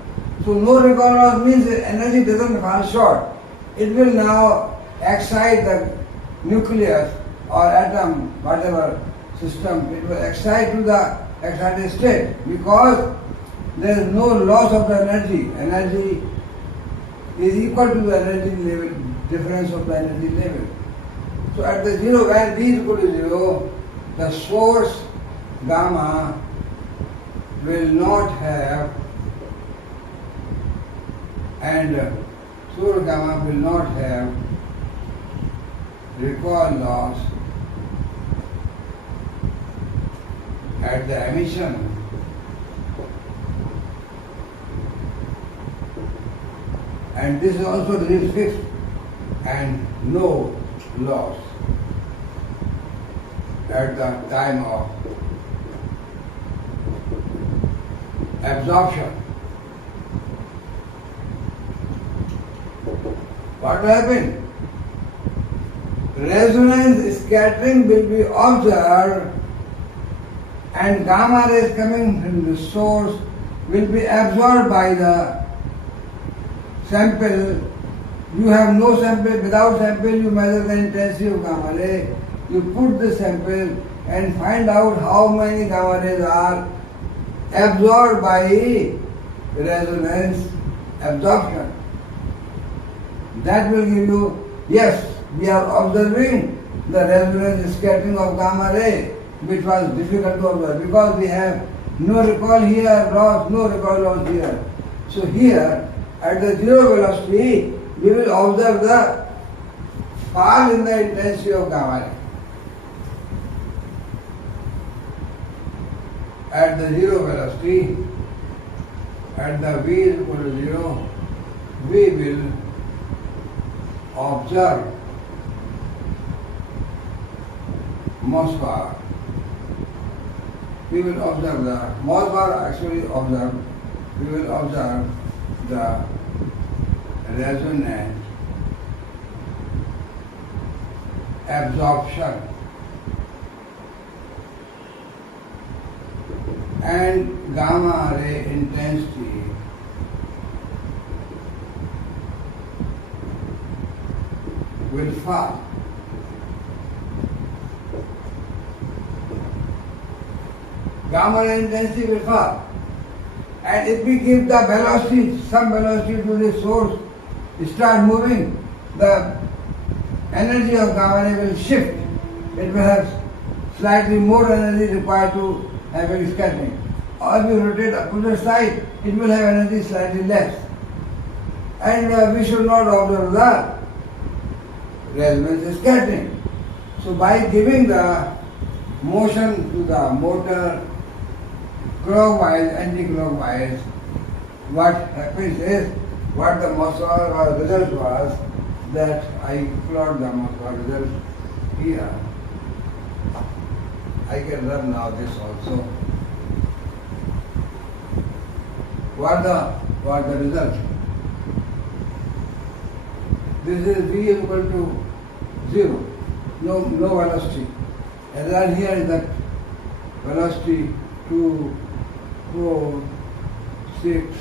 So no recoil loss means the energy doesn't fall short. It will now excite the nucleus or atom, whatever system, it will excite to the excited state because there is no loss of the energy. Energy is equal to the energy level, difference of the energy level. So at the zero, when V is equal to 0, the source gamma will not have, and source gamma will not have recoil loss at the emission. And this is also the fixed and no loss at the time of absorption. What will happen? resonance scattering will be observed and gamma rays coming from the source will be absorbed by the sample. You have no sample, without sample you measure the intensity of gamma ray. You put the sample and find out how many gamma rays are absorbed by resonance absorption. That will give you, yes, we are observing the resonance scattering of gamma ray, which was difficult to observe because we have no recoil here, loss, no recoil loss here. So here, at the zero velocity, we will observe the fall in the intensity of gamma ray. At the zero velocity, at the v is equal to 0, we will observe most power. We will observe the most power actually observe. We will observe the resonance absorption and gamma ray intensity will fall. Gamma ray intensity will fall. And if we give the velocity, some velocity to the source, start moving, the energy of gamma ray will shift. It will have slightly more energy required to have a scattering. Or if we rotate opposite side, it will have energy slightly less. And we should not observe the resonance scattering. So by giving the motion to the motor clockwise, anti-clockwise, what happens is, what the Mossberg result was, that I plot the Mossberg result here. I can run now this also. What the result? This is v equal to 0, no velocity. And then here is that velocity 2, 4, 6,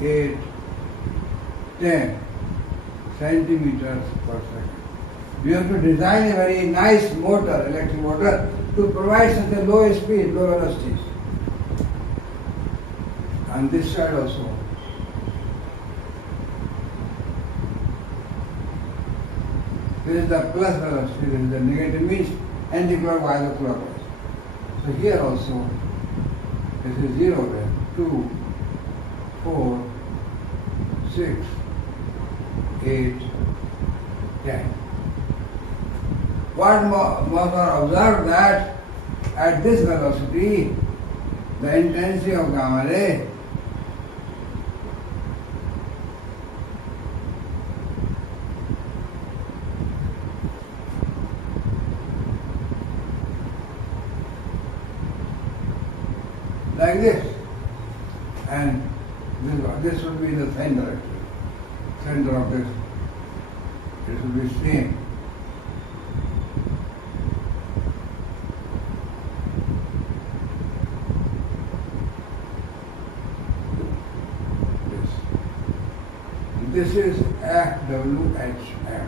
8, 10 centimeters per second. We have to design a very nice motor, electric motor, to provide such a low speed, low velocities. And this side also. This is the plus velocity, this is the negative, means anti-clockwise or clockwise. So here also, this is 0 there, 2, 4, 6, 8, 10. What Mossberg observed that at this velocity, the intensity of gamma ray like this, and this would be the center of this. It would be same. This is FWHM.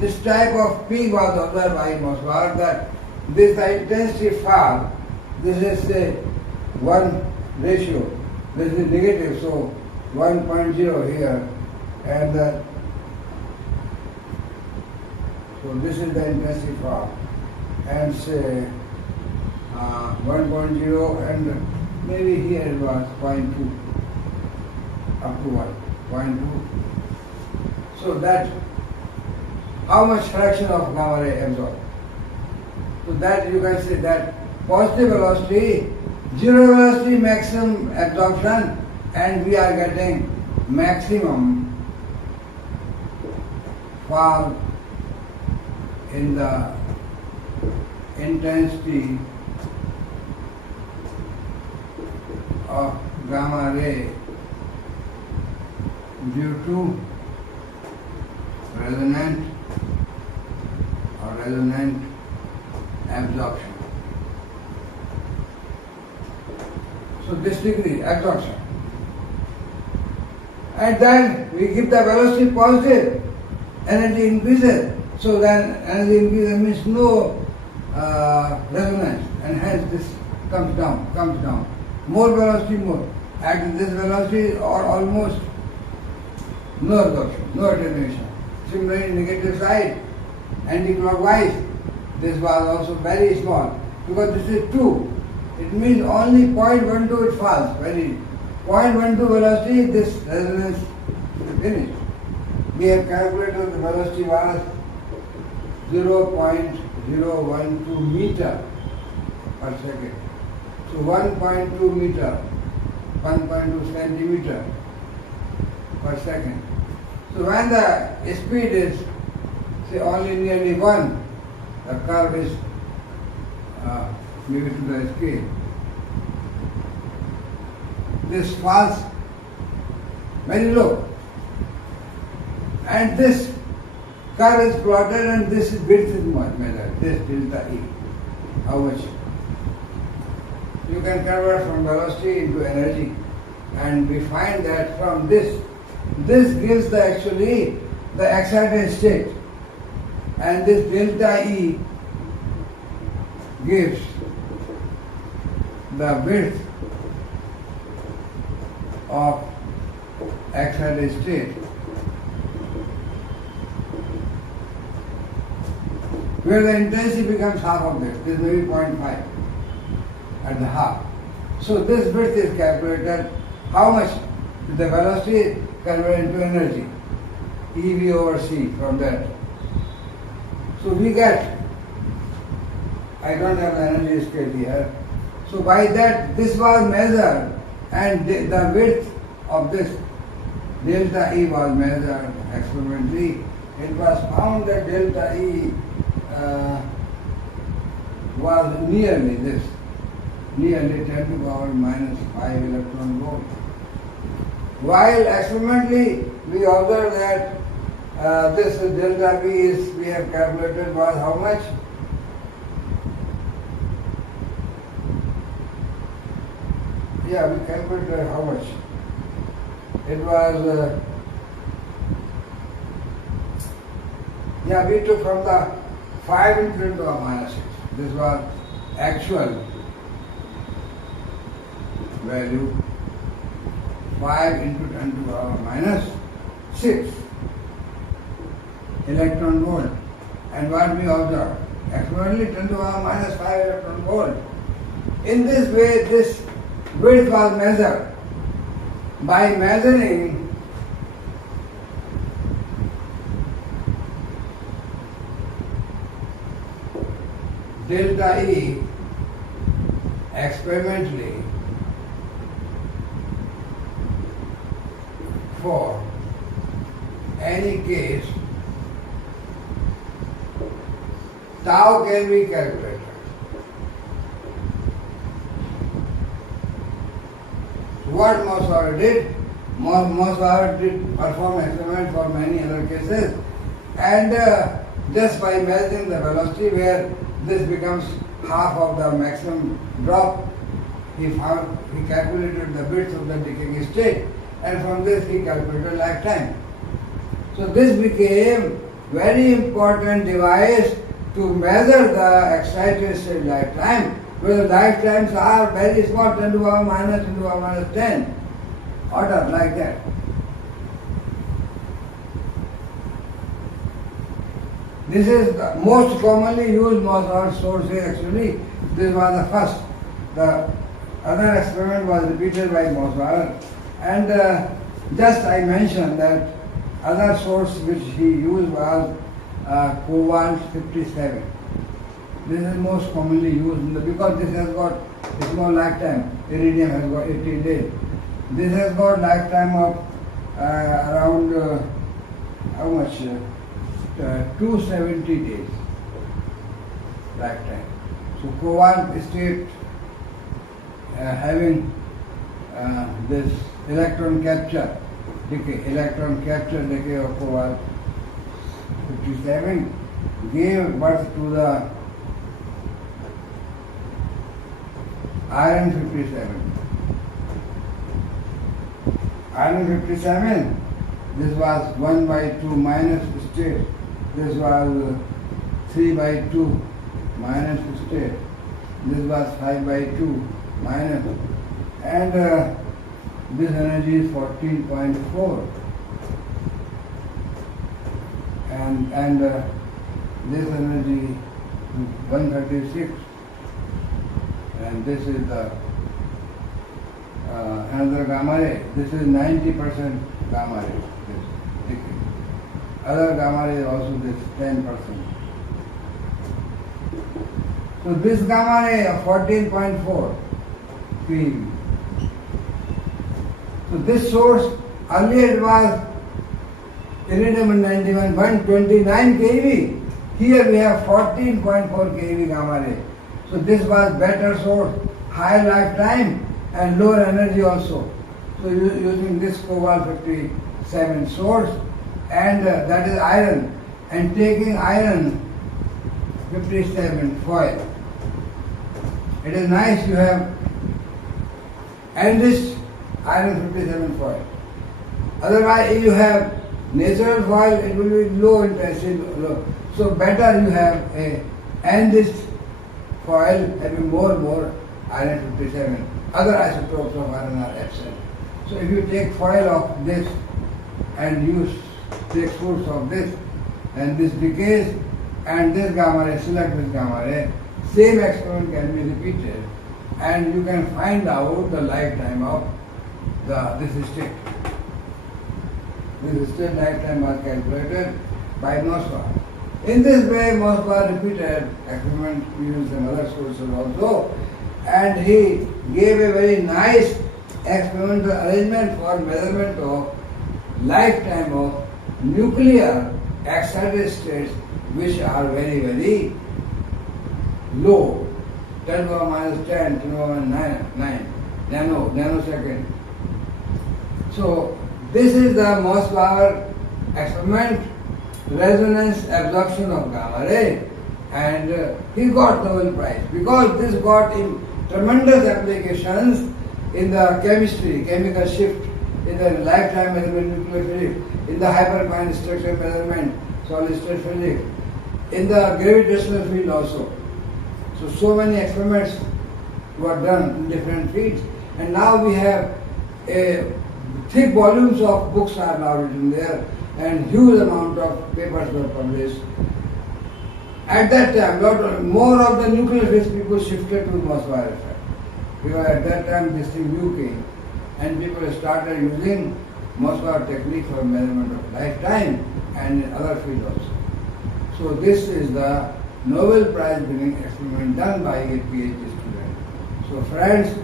This type of peak was observed by Mossberg, that this the intensity fall. This is say 1 ratio. This is negative, so 1.0 here, and so this is the intensity fall, and say 1.0, and maybe here it was 0.2 up to 1.2. So that how much fraction of gamma ray absorbed. So that you can say that positive velocity, zero velocity maximum absorption, and we are getting maximum fall in the intensity of gamma ray due to resonant or resonant absorption. So this degree absorption. And then we give the velocity positive, energy increases. So then energy increases means no resonance, and hence this comes down. More velocity, more. At this velocity or almost no absorption, no attenuation. Similarly, negative side, anti-clockwise, this was also very small because this is 2. It means only 0.12 it falls, very 0.12 velocity, this resonance is finished. We have calculated the velocity was 0.012 meter per second. So 1.2 meter, 1.2 centimeter per second. So when the speed is say only nearly 1, the curve is maybe to the scale. This falls very low. And this curve is plotted and this width is measured, this delta E. How much? You can convert from velocity into energy, and we find that from this gives the actually the excited state, and this delta E gives the width of excited state, where the intensity becomes half of this. This may be 0.5 at the half. So this width is calculated. How much? The velocity converted into energy, EV over C from that. So we get, I don't have the energy scale here. So by that, this was measured, and the width of this delta E was measured experimentally. It was found that delta E was nearly this, nearly 10 to the power minus 5 electron volt. While experimentally we observed that this delta V is, we have calculated, was how much? Yeah, we calculated how much? It was, we took from the 5 into 10 to the power minus 6. This was actual value, 5 into 10 to the power minus 6 electron volt. And what we observed? Experimentally 10 to the power minus 5 electron volt. In this way, this width was measured by measuring delta E experimentally for any case. Tau can be calculated. What Mossbauer did? Mossbauer did perform experiment for many other cases, and just by measuring the velocity where this becomes half of the maximum drop, he calculated the width of the decaying state, and from this he calculated lifetime. So this became very important device to measure the excited state lifetime, where the lifetimes are very small, 10 to the power minus 10 to the power minus 10, order like that. This is the most commonly used Mossbauer source actually. This was the first. The other experiment was repeated by Mossbauer, and just I mentioned that other source which he used was cobalt 57. This is most commonly used because this has got small lifetime. Iridium has got 18 days. This has got lifetime of around how much? 270 days lifetime. So cobalt state having this electron capture decay of cobalt 57 gave birth to the iron 57. Iron 57, this was 1 by 2 minus state. This was 3 by 2 minus state. This was 5 by 2 minus. And this energy is 14.4. And this energy 136. And this is the another gamma ray. This is 90% gamma ray. This. Other gamma ray also this 10%. So this gamma ray of 14.4 keV. So this source earlier it was iridium-191 129 keV. Here we have 14.4 keV gamma ray. So this was better source, higher lifetime and lower energy also. So using this cobalt 57 source, and that is iron, and taking iron 57 foil. It is nice you have enriched iron 57 foil. Otherwise if you have natural foil, it will be low intensity. Low. So better you have a enriched foil having more iron 57. Other isotopes of iron are absent. So if you take foil of this and you take source of this, and this decays, and this gamma ray, select this gamma ray, same experiment can be repeated, and you can find out the lifetime of this state. This state lifetime was calculated by Moskva. In this way, Moskva repeated experiment using some other sources also, and he gave a very nice experimental arrangement for measurement of lifetime of nuclear excited states which are very low, 10 to the minus 10, 10 to the minus 9 nanosecond. So this is the most power experiment, resonance absorption of gamma ray, and he got Nobel Prize because this got in tremendous applications in the chemistry, chemical shift, in the lifetime measurement nuclear physics, in the hyperfine structure measurement, solid state physics, in the gravitational field also. So many experiments were done in different fields, and now we have thick volumes of books are now written there, and huge amount of papers were published. At that time, more of the nuclear physics people shifted to Moskva effect. Because at that time this thing new came, and people started using Moskva technique for measurement of lifetime and in other fields also. So this is the Nobel Prize winning experiment done by a PhD student. So friends,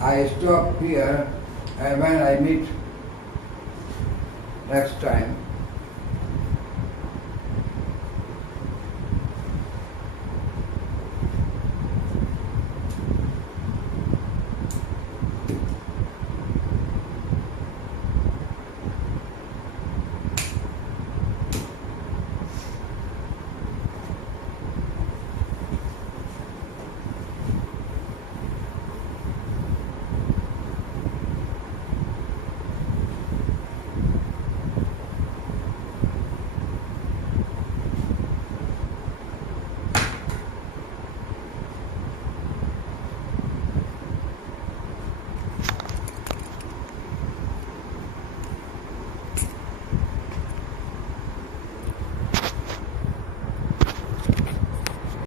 I stop here, and when I meet next time,